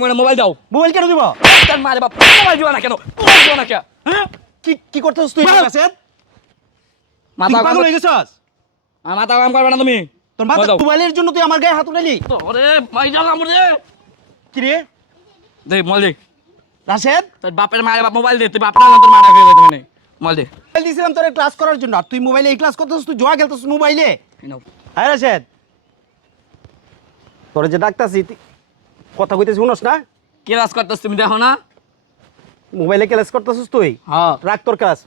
Mobile দাও। Mobile কেন দিব? তার মারে বাপ মোবাইল দিবা না কেন? মোবাইল দিবা না কেন? হ্যাঁ কি করতেছিস তুই? রাশেদ মাথা পাগল হয়ে গেছস? মাথা কাম করবে না তুমি। তোর মাথা মোবাইলের জন্য তুই আমার গায়ে হাত উঠালি? ওরে ভাই জানা মরে। কি রে দে মোবাইল দে। রাশেদ তোর বাপের মারে বাপ মোবাইল দে। তুই বাপের তোর মারা খেয়ে যেতে মানে মোবাইল দে। মোবাইল দিছিলাম তোরে ক্লাস করার জন্য, আর তুই মোবাইলে এই ক্লাস করতেছিস? তুই জুয়া খেলতেছিস মোবাইলে? হ্যাঁ রাশেদ, তোরে যে ডাকতাছি কথা কইতেছিস শুনস না? ক্লাস করতেছ তুমি দেখো না? মোবাইলে ক্লাস করতেছিস তুই? হ্যাঁ। রাখ তোর ক্লাস,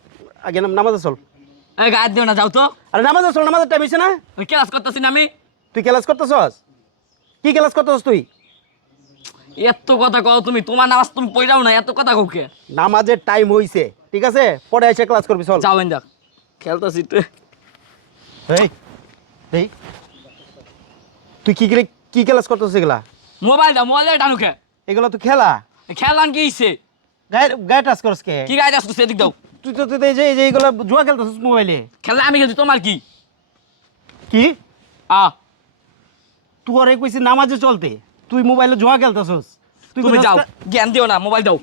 আগে নামাজে চল। এই গায়ে দিও না, যাও তো। আরে নামাজে চল, নামাজের টাইম হইছে না? আমি ক্লাস করতেছি না আমি। তুই ক্লাস করতেছস? কি ক্লাস করতেছস তুই? এত কথা কও তুমি, তোমার নামাজ তুমি পড়াও না, এত কথা কও কে? নামাজের টাইম হইছে, ঠিক আছে? পরে এসে ক্লাস করবি, চল। যাও এন্ডা খেলতেছি তো। এই এই তুই কি ক্লাস করতেছিস? এগুলা মোবাইল দাও, মোবাইল টানো কে? এগুলা তো খেলা। খেলান কি হইছে? গায়ে টাচ করস কে? কি গায়ে যাচ্ছ সেদিক দাও। তুই তো এই যে এগুলা জুয়া খেলতেছিস মোবাইলে। খেলা আমি খেলছি, তোমার কি? কি আ তোরে কইছি নামাজে চলতে, তুই মোবাইলে জুয়া খেলতেছস? তুমি যাও, জ্ঞান দিও না, মোবাইল দাও।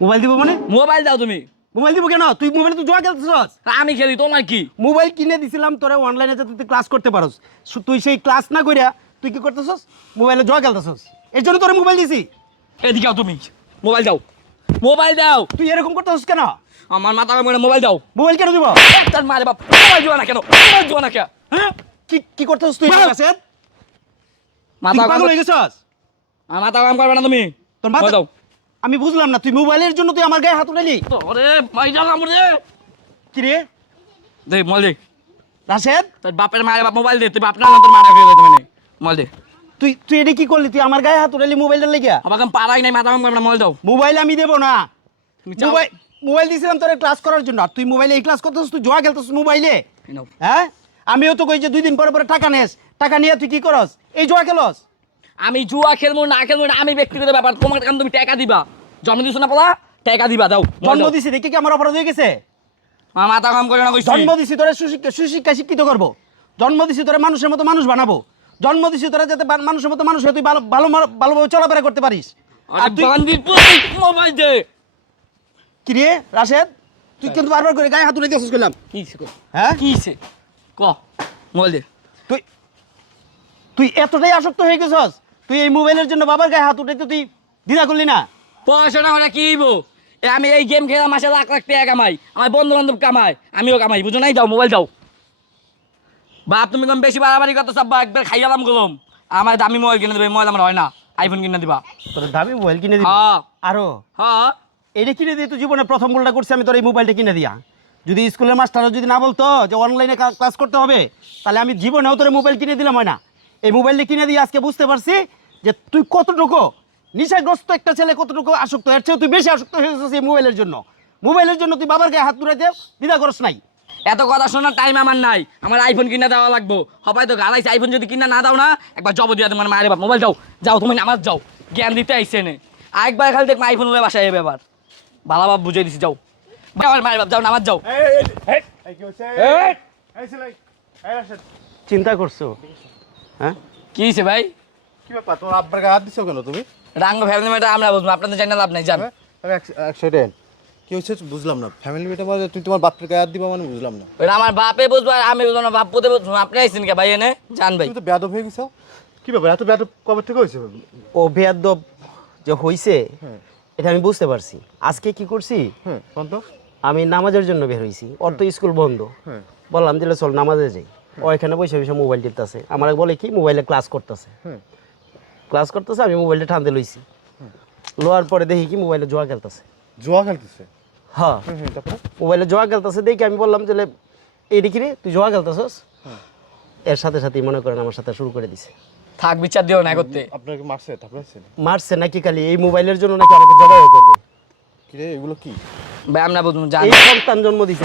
মোবাইল দিব মানে? মোবাইল দাও তুমি। মোবাইল দিব কেন? তুই মোবাইলে তো জুয়া খেলতেছস। আমি খেলি, তোমার কি? মোবাইল কিনে দিছিলাম তোরে অনলাইনে যাতে তুই ক্লাস করতে পারস, তুই সেই ক্লাস না কইরা তুই কি করতেছস? মোবাইলে জুয়া খেলতেছস। এর জন্য তোরে মোবাইল দিছি। এদিকে আও তুমি, মোবাইল দাও, মোবাইল দাও। তুই এরকম করতেছস কেন? আমার মাথা কামড়ে মোবাইল দাও। মোবাইল কেন দিব? তার মারে বাপ মোবাইল দিবা না কেন? মোবাইল দিবা না কেন? হ্যাঁ কি করতেছস তুই? রাশেদ মাথা পাগল হয়ে গেছস? আমার মাথা কাম করবে না তুমি। তোর মাথা দাও। আমি বুঝলাম না, তুই মোবাইলের জন্য তুই আমার গায়ে হাত উঠালি? ওরে ভাই জানা মরে। কি রে দে মোবাইল দে। রাশেদ, তোর বাপের মারে বাপ মোবাইল দে। তুই বাপের তোর মারা খেয়ে যেতে মানে মোবাইল দে। তুই এটা কি করলি? তুই আমার গায়ে হাত উঠালি মোবাইলটা লেগে? আমাকে পারাই নাই, মাথা কাম করবে না, মোবাইল দাও। মোবাইল আমি দেবো না। তুমি চাও? মোবাইল দিয়েছিলাম তোর ক্লাস করার জন্য, আর তুই মোবাইলে এই ক্লাস করতেছিস? তুই জুয়া খেলতেছিস মোবাইলে? এই নাও। হ্যাঁ, আমিও তো কই যে 2 দিন পরে পরে টাকা নেস, টাকা নিয়ে তুই কি করস? এই জুয়া খেলস? আমি জুয়া খেলবো না খেলবো না আমি ব্যক্তিগত ব্যাপার। তোমার কাম তুমি টাকা দিবা, জন্ম দিছো না পড়া, টাকা দিবা দাও। জন্ম দিছি দেখি কি আমার অপরাধ হয়ে গেছে? আমার মাথা কাম করে না কইছি। জন্ম দিছি তোরে সুশিক্ষা শিক্ষিত করবো, জন্ম দিছি তোরে মানুষের মতো মানুষ বানাবো, জন্ম দিছি তোরা যাতে মানুষের মতো মানুষ হয়ে তুই ভালোভাবে চলাফেরা করতে পারিস। আর তুই বান্দির মোবাইল দে। কি রে রাশেদ, তুই কিন্তু বারবার করে গায়ে হাত তুলে দিয়েছিস করলাম। কি হইছে কো? হ্যাঁ কি হইছে ক? মোবাইল দে। তুই এতটাই আসক্ত হয়ে গেছস, তুই এই মোবাইলের জন্য বাবার গায়ে হাত উঠাইতে তুই দ্বিধা করলি না? পয়সাটা করে কি হইব? আমি এই গেম খেলা মাসে লাখ লাখ টাকা কামাই, আমার বন্ধু বান্ধব কামাই, আমিও কামাই, বুঝো নাই? দাও মোবাইল দাও। বাপ তুমি কম বেশি বাড়াবাড়ি করতে চাপ, একবার খাইয়ালাম গেলাম। আমার দামি মোবাইল কিনে দেবে, মোবাইল আমার হয় না, আইফোন কিনে দিবা। তোর দামি মোবাইল কিনে দিবি? হ্যাঁ আরো হ্যাঁ। এইটা কিনে দিয়ে তুই জীবনে প্রথম ভুলটা করছি আমি তোর এই মোবাইলটা কিনে দিয়া। যদি স্কুলের মাস্টারও যদি না বলতো যে অনলাইনে ক্লাস করতে হবে, তাহলে আমি জীবনেও তোর মোবাইল কিনে দিলাম হয় না। এই মোবাইলটা কিনে দিয়ে আজকে বুঝতে পারছি যে তুই কতটুকু নিশাগ্রস্ত একটা ছেলে, কতটুকু আসক্ত। এর চেয়ে তুই বেশি আসক্ত হয়ে গেছিস এই মোবাইলের জন্য। মোবাইলের জন্য তুই বাবার গায়ে হাত তুলাইতে দ্বিধা করস নাই। এত কথা শোনার টাইম আমার নাই, আমার আইফোন কিনে দেওয়া লাগবো। সবাই তো গালাইছে, আইফোন যদি কিনা না দাও না একবার জব দিয়া তোমার মায়ের বাপ। মোবাইল দাও, যাও তুমি নামাজ যাও, জ্ঞান দিতে আইসে নে। আরেকবার খালি দেখো আইফোন হয়ে বাসায় এই ব্যাপার। ভালো বাপ বুঝিয়ে দিছি, যাও মায়ের বাপ, যাও নামাজ যাও। চিন্তা করছো? হ্যাঁ কি হয়েছে ভাই? কি ব্যাপার, তোমার আব্বার গায়ে হাত দিছো কেন তুমি? রাঙ্গ ফ্যামিলি ম্যাটার আমরা বুঝবো, আপনাদের জানা লাভ নাই, যান। আমি অ্যাক্সিডেন্ট কি হয়েছে বুঝলাম না। ফ্যামিলি মেটা মানে তুমি তোমার বাপের গায়ে হাত দিবা মানে বুঝলাম না। ওটা আমার বাপে বুঝবো আর আমি বুঝবো না, বাপ পুতে বুঝবো। আপনি আইসেন কে ভাই এনে? জান ভাই তুমি তো বেয়াদব হয়ে গেছো। কি ব্যাপার, এত বেয়াদব কবে থেকে হয়েছে? ও বেয়াদব যে হইছে হ্যাঁ এটা আমি বুঝতে পারছি। আজকে কি করছি, হ্যাঁ কোন তো? আমি নামাজের জন্য বের হইছি, ওর তো স্কুল বন্ধ। হ্যাঁ বললাম যে চল নামাজে যাই। ও এখানে বসে বসে মোবাইল টিপতেছে, আমার বলে কি মোবাইলে ক্লাস করতেছে। হ্যাঁ আমি মোবাইলটা টানতে লইছি, লোয়ার পরে দেখি কি মোবাইলে জুয়া খেলতেছে। জুয়া খেলতেছে? হ্যাঁ তারপরে মোবাইলে জুয়া খেলতেছে দেখি আমি বললাম যে এইটা কি রে, তুই জুয়া খেলতেছস? এর সাথে সাথেই মনে করেন আমার সাথে শুরু করে দিছে। থাক বিচার দিও না করতে। আপনাকে মারছে? তারপরে মারছে নাকি খালি এই মোবাইলের জন্য নাকি আমাকে জবাই করবে? কি রে এগুলো কি? ভাই আমরা বুঝবো, জান। এই সন্তান জন্ম দিছে।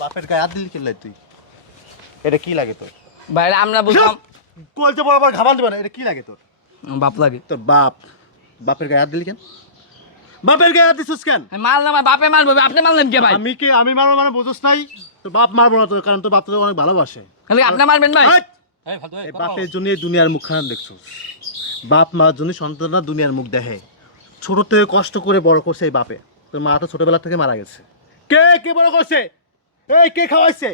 বাপের গায়ে হাত দিলি কি লাই তুই? এটা কি লাগে তোর? ভাই আমরা বুঝলাম। কলতে বরাবর ঘাবাল দিবা না। এটা কি লাগে তোর? বাপ লাগে তোর বাপের গায়ে হাত দিলি কেন? বাপের গায়ে হাত দিছিস কেন? মারলাম, আমার বাপে মারবো, আপনি মারলেন কে ভাই? আমি মারবো মানে বুঝোস নাই? তোর বাপ মারবো না তোর, কারণ তোর বাপ তোর অনেক ভালোবাসে। খালি আপনি মারবেন ভাই? এই বাপের জন্য এই দুনিয়ার মুখখানা দেখছো, বাপ মার জন্য সন্তানরা দুনিয়ার মুখ দেখে। ছোট থেকে কষ্ট করে বড় করছে এই বাপে, তোর মা তো ছোটবেলা থেকে মারা গেছে। কে কে বড় করছে? এই কে খাওয়াইছে?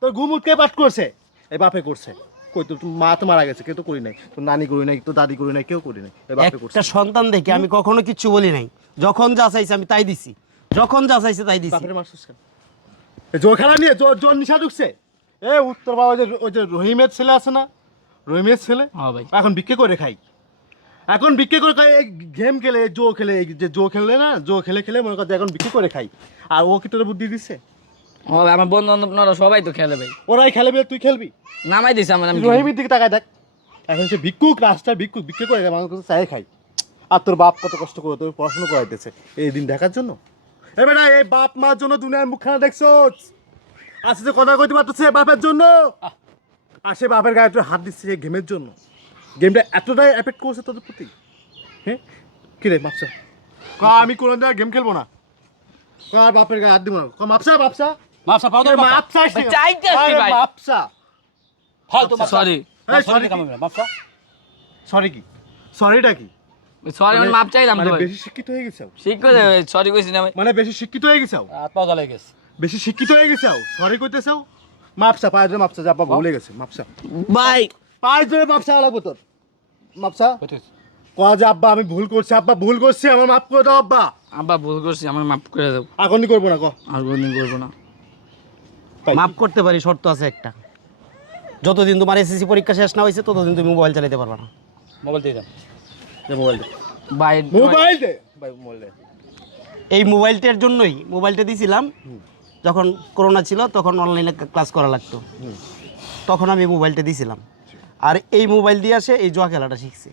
তোর ঘুমুট কে পাঠ করছে? এই বাপে করছে। কই তোর মা তো মারা গেছে, কেউ তো করি নাই, তোর নানি করি নাই, তোর দাদি করি নাই, কেউ করি নাই, এই বাপে করছে। একটা সন্তান দেখে আমি কখনো কিচ্ছু বলি নাই, যখন যা চাইছে আমি তাই দিছি, যখন যা চাইছে তাই দিছি। বাপের মারছিস কেন? জোর খেলা নিয়ে জোর নিশা ঢুকছে। এ উত্তর বাবা, ওই যে রহিমের ছেলে আছে না, রহিমের ছেলে হ্যাঁ ভাই। এখন ভিক্ষে করে খাই, এখন ভিক্ষে করে খাই। গেম খেলে, জো খেলে, এই যে জো খেলে না, জো খেলে খেলে মনে করছে এখন ভিক্ষে করে খাই। আর ও কি তোর বুদ্ধি দিচ্ছে? ও ভাই, আমার বন্ধু বান্ধব সবাই তো খেলে ভাই, ওরাই খেলবে, তুই খেলবি? নামাই দিছে আমার। আমি রহিমের দিকে তাকায় দেখ, এখন সে ভিক্ষুক, রাস্তায় ভিক্ষুক, ভিক্ষে করে মানুষ কাছে চাই খাই। আর তোর বাপ কত কষ্ট করে তোর পড়াশোনা করাইতেছে এই দিন দেখার জন্য। এ বেটা, এই বাপ মার জন্য দুনিয়ার মুখখানা দেখছো, আজকে যে কথা কইতে পারতেছে বাপের জন্য, আর সে বাপের গায়ে একটু হাত দিচ্ছে এই গেমের জন্য। গেমটা এতটাই এফেক্ট করছে তোদের প্রতি। হ্যাঁ কি রে মাপসা, আমি কোনো দিন গেম খেলবো না, আর বাপের গায়ে হাত দিব না। মাপসা মাপসা মাপসা পাও তো মাপসা চাইতে আসছি ভাই। মাপসা ফালতু মাপসা সরি সরি মাপসা সরি কি? সরিটা কি? সরি, আমি মাপ চাইলাম তো মানে ভাই। বেশি শিক্ষিত হয়ে গেছো? শিক্ষক সরি কইছি না ভাই। মানে বেশি শিক্ষিত হয়ে গেছো? হাত পাও জ্বালাই গেছে। বেশি শিক্ষিত হয়ে গেছো, সরি কইতেছো? মাপসা পায়ে ধরে মাপসা, যা আব্বা ভুলে গেছে, মাপসা ভাই পায়ে ধরে মাপসা লাগবো তোর। মাপসা কয়া যে আব্বা আমি ভুল করছি, আব্বা ভুল করছি, আমার মাফ করে দাও আব্বা। আব্বা ভুল করছি, আমার মাফ করে দাও, এখনই করবো না, ক আর কোনদিন করবো না। মাফ করতে পারি, শর্ত আছে একটা, যতদিন তোমার এসএসসি পরীক্ষা শেষ না হয়েছে ততদিন তুমি মোবাইল চালাতে পারবে না। মোবাইল দিয়ে দেন। মোবাইল দে, ভাই মোবাইল দে ভাই, মোবাইল দে। এই মোবাইলটার জন্যই মোবাইলটা দিয়েছিলাম, যখন করোনা ছিল তখন অনলাইনে ক্লাস করা লাগতো, তখন আমি মোবাইলটা দিয়েছিলাম। আর এই মোবাইল দিয়ে আসে এই জুয়া খেলাটা শিখছে।